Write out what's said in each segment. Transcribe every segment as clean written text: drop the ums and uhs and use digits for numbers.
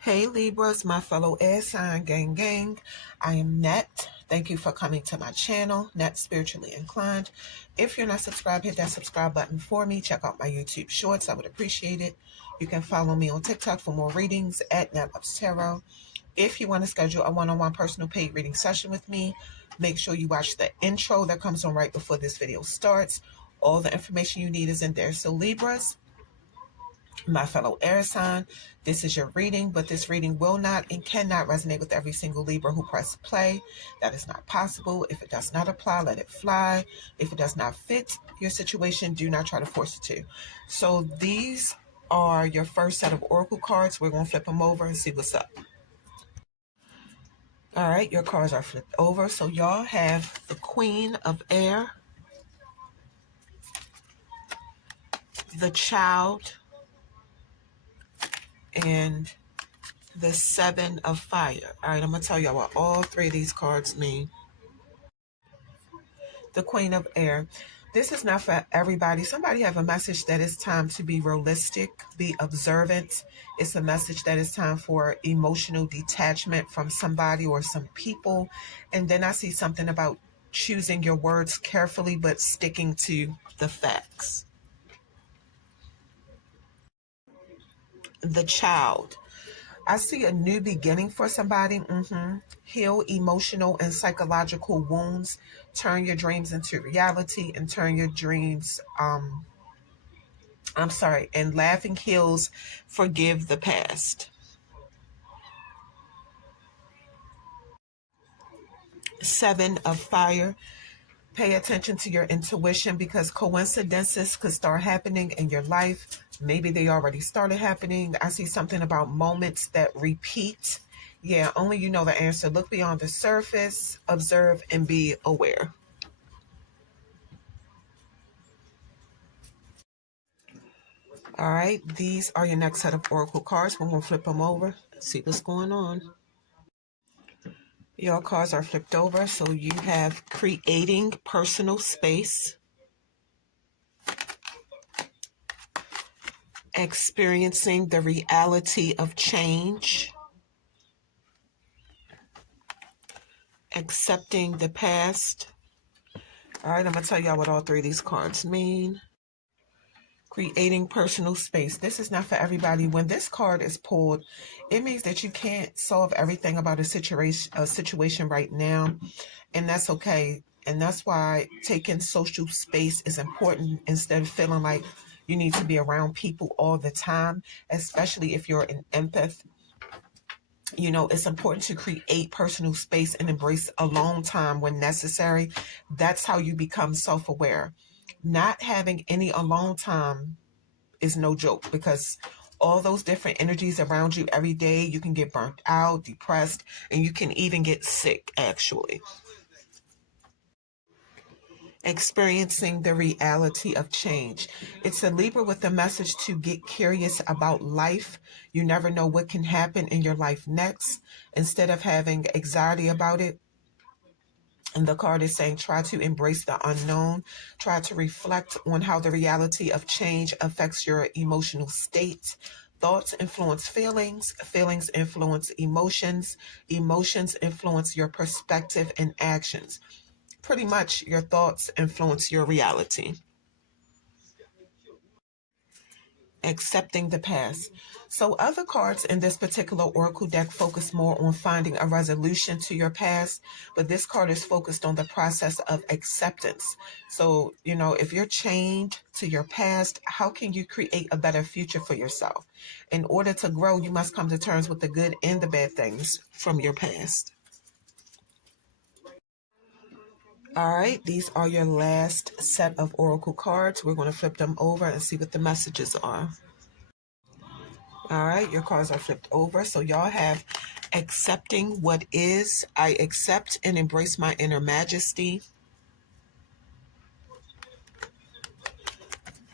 Hey Libras, my fellow air sign gang. I am Net. Thank you for coming to my channel, Net Spiritually Inclined. If you're not subscribed, hit that subscribe button for me. Check out my YouTube shorts. I would appreciate it. You can follow me on TikTok for more readings at Net Loves Tarot. If you want to schedule a one-on-one personal paid reading session with me, make sure you watch the intro that comes on right before this video starts. All the information you need is in there. So Libras, my fellow air sign, this is your reading, but this reading will not and cannot resonate with every single Libra who pressed play. That is not possible. If it does not apply, let it fly. If it does not fit your situation, do not try to force it to. So these are your first set of oracle cards. We're going to flip them over and see what's up. All right, your cards are flipped over. So y'all have the Queen of Air, the Child, and the Seven of Fire. All right, I'm going to tell y'all what all three of these cards mean. The Queen of Air. This is not for everybody. Somebody have a message that it's time to be realistic, be observant. It's a message that it's time for emotional detachment from somebody or some people. And then I see something about choosing your words carefully, but sticking to the facts. The Child. I see a new beginning for somebody. Heal emotional and psychological wounds. Turn your dreams into reality and turn your dreams, and laughing heals, forgive the past. Seven of Fire. Pay attention to your intuition because coincidences could start happening in your life. Maybe they already started happening. I see something about moments that repeat. Yeah, only you know the answer. Look beyond the surface, observe, and be aware. All right, these are your next set of oracle cards. We're going to flip them over, see what's going on. Your cards are flipped over, so you have creating personal space, experiencing the reality of change, accepting the past. All right, I'm going to tell y'all what all three of these cards mean. Creating personal space. This is not for everybody. When this card is pulled, it means that you can't solve everything about a situation right now, and that's okay. And that's why taking social space is important instead of feeling like you need to be around people all the time, especially if you're an empath. You know, it's important to create personal space and embrace alone time when necessary. That's how you become self-aware. Not having any alone time is no joke because all those different energies around you every day, you can get burnt out, depressed, and you can even get sick, actually. Experiencing the reality of change. It's a Libra with a message to get curious about life. You never know what can happen in your life next. Instead of having anxiety about it, and the card is saying, try to embrace the unknown. Try to reflect on how the reality of change affects your emotional state. Thoughts influence feelings. Feelings influence emotions. Emotions influence your perspective and actions. Pretty much your thoughts influence your reality. accepting the past. So other cards in this particular oracle deck focus more on finding a resolution to your past, but this card is focused on the process of acceptance. So, you know, if you're chained to your past, how can you create a better future for yourself? In order to grow, you must come to terms with the good and the bad things from your past. All right, these are your last set of oracle cards. We're going to flip them over and see what the messages are. All right, your cards are flipped over. So y'all have accepting what is. I accept and embrace my inner majesty.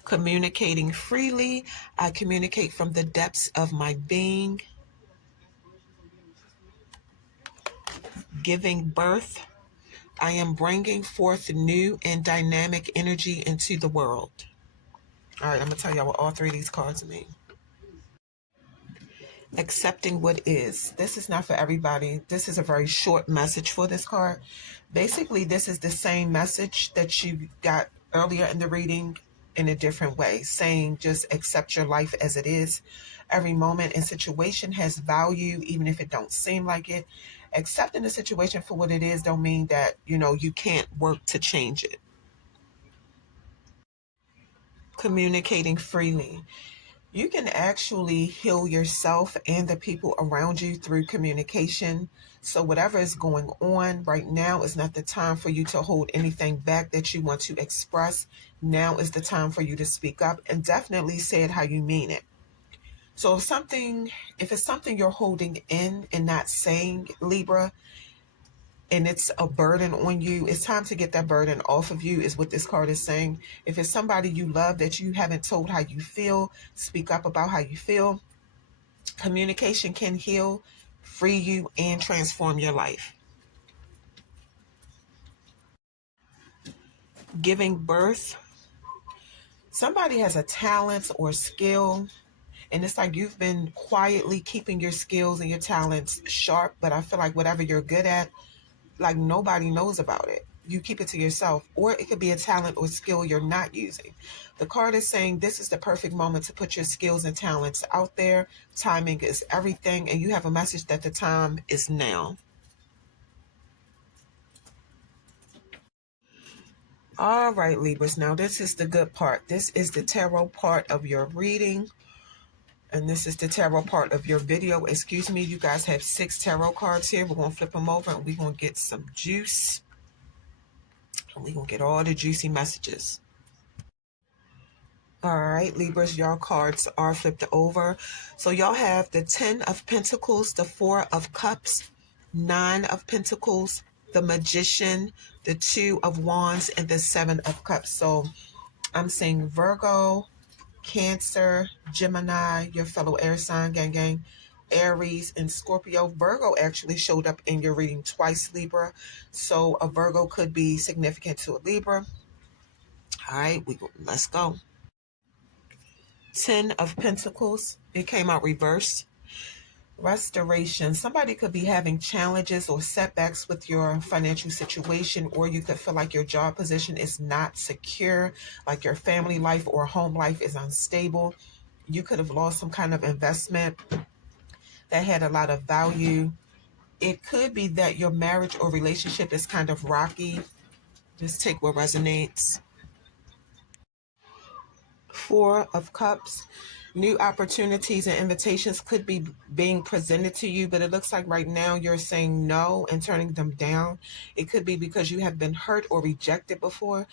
Communicating freely. I communicate from the depths of my being. Giving birth. I am bringing forth new and dynamic energy into the world. All right, I'm going to tell y'all what all three of these cards mean. Accepting what is. This is not for everybody. This is a very short message for this card. Basically, this is the same message that you got earlier in the reading in a different way, saying just accept your life as it is. Every moment and situation has value, even if it don't seem like it. Accepting the situation for what it is don't mean that, you know, you can't work to change it. Communicating freely. You can actually heal yourself and the people around you through communication. So whatever is going on right now is not the time for you to hold anything back that you want to express. Now is the time for you to speak up, and definitely say it how you mean it. So if it's something you're holding in and not saying, Libra, and it's a burden on you, it's time to get that burden off of you, is what this card is saying. If it's somebody you love that you haven't told how you feel, speak up about how you feel. Communication can heal, free you, and transform your life. Giving birth. Somebody has a talent or skill, and it's like you've been quietly keeping your skills and your talents sharp, but I feel like whatever you're good at, like nobody knows about it. You keep it to yourself, or it could be a talent or skill you're not using. The card is saying this is the perfect moment to put your skills and talents out there. Timing is everything, and you have a message that the time is now. All right, Libras, now this is the good part. This is the tarot part of your reading, and this is the tarot part of your video. Excuse me, you guys have 6 tarot cards here. We're going to flip them over, and we're going to get some juice. And we're going to get all the juicy messages. All right, Libras, y'all cards are flipped over. So y'all have the 10 of Pentacles, the 4 of Cups, 9 of Pentacles, the Magician, the 2 of Wands, and the 7 of Cups. So I'm saying Virgo, Cancer, Gemini, your fellow air sign, gang, Aries, and Scorpio. Virgo actually showed up in your reading twice, Libra. So a Virgo could be significant to a Libra. All right, let's go. 10 of Pentacles. It came out reversed. Restoration. Somebody could be having challenges or setbacks with your financial situation, or you could feel like your job position is not secure, like your family life or home life is unstable. You could have lost some kind of investment that had a lot of value. It could be that your marriage or relationship is kind of rocky. Just take what resonates. 4 of Cups. New opportunities and invitations could be being presented to you, but it looks like right now you're saying no and turning them down. It could be because you have been hurt or rejected before.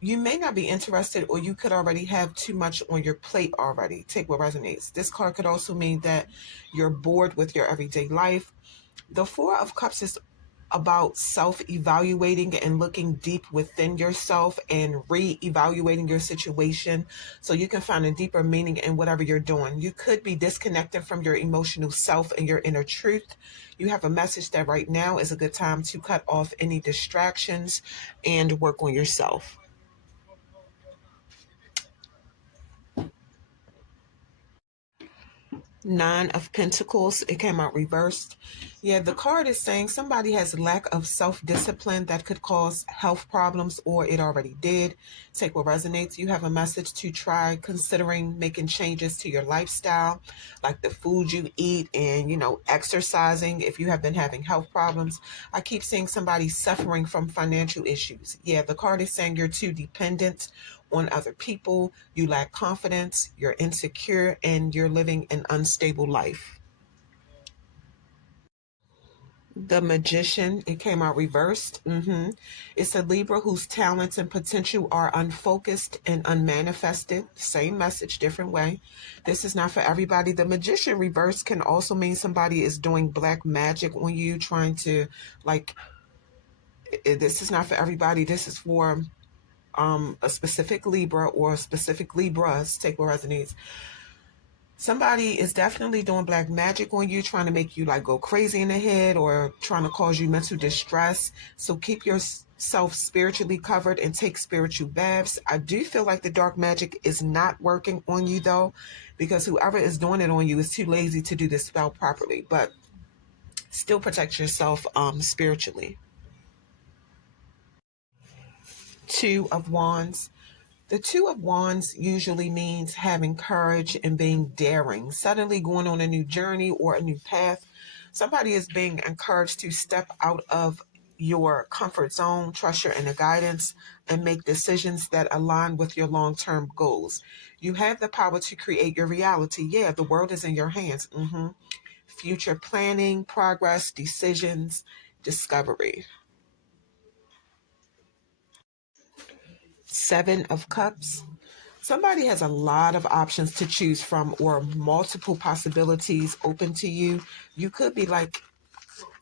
You may not be interested, or you could already have too much on your plate already. Take what resonates. This card could also mean that you're bored with your everyday life. The 4 of Cups is about self-evaluating and looking deep within yourself and re-evaluating your situation so you can find a deeper meaning in whatever you're doing. You could be disconnected from your emotional self and your inner truth. You have a message that right now is a good time to cut off any distractions and work on yourself. Nine of Pentacles. It came out reversed. Yeah, the card is saying somebody has lack of self-discipline that could cause health problems, or it already did. Take what resonates. You have a message to try considering making changes to your lifestyle, like the food you eat and, exercising if you have been having health problems. I keep seeing somebody suffering from financial issues. Yeah, the card is saying you're too dependent on other people, you lack confidence, you're insecure, and you're living an unstable life. The Magician, it came out reversed. It's a Libra whose talents and potential are unfocused and unmanifested. Same message, different way. This is not for everybody. The Magician reverse can also mean somebody is doing black magic on you, trying to, this is not for everybody. This is for a specific Libra or specific Libras. Take what resonates. Somebody is definitely doing black magic on you, trying to make you go crazy in the head or trying to cause you mental distress. So keep yourself spiritually covered and take spiritual baths. I do feel like the dark magic is not working on you though, because whoever is doing it on you is too lazy to do the spell properly, but still protect yourself spiritually. Two of Wands. The Two of Wands usually means having courage and being daring, suddenly going on a new journey or a new path. Somebody is being encouraged to step out of your comfort zone, trust your inner guidance, and make decisions that align with your long-term goals. You have the power to create your reality. Yeah, the world is in your hands. Future planning, progress, decisions, discovery. Seven of Cups. Somebody has a lot of options to choose from or multiple possibilities open to you. You could be like,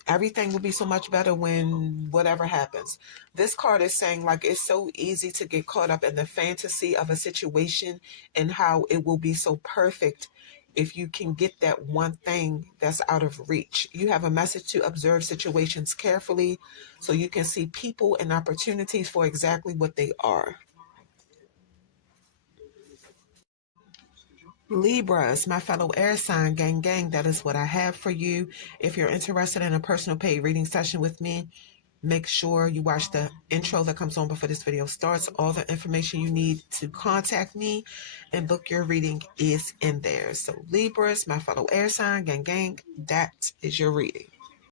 everything will be so much better when whatever happens. This card is saying it's so easy to get caught up in the fantasy of a situation and how it will be so perfect if you can get that one thing that's out of reach. You have a message to observe situations carefully so you can see people and opportunities for exactly what they are. Libras, my fellow air sign, gang, that is what I have for you. If you're interested in a personal paid reading session with me, make sure you watch the intro that comes on before this video starts. All the information you need to contact me and book your reading is in there. So Libras, my fellow air sign, gang, that is your reading.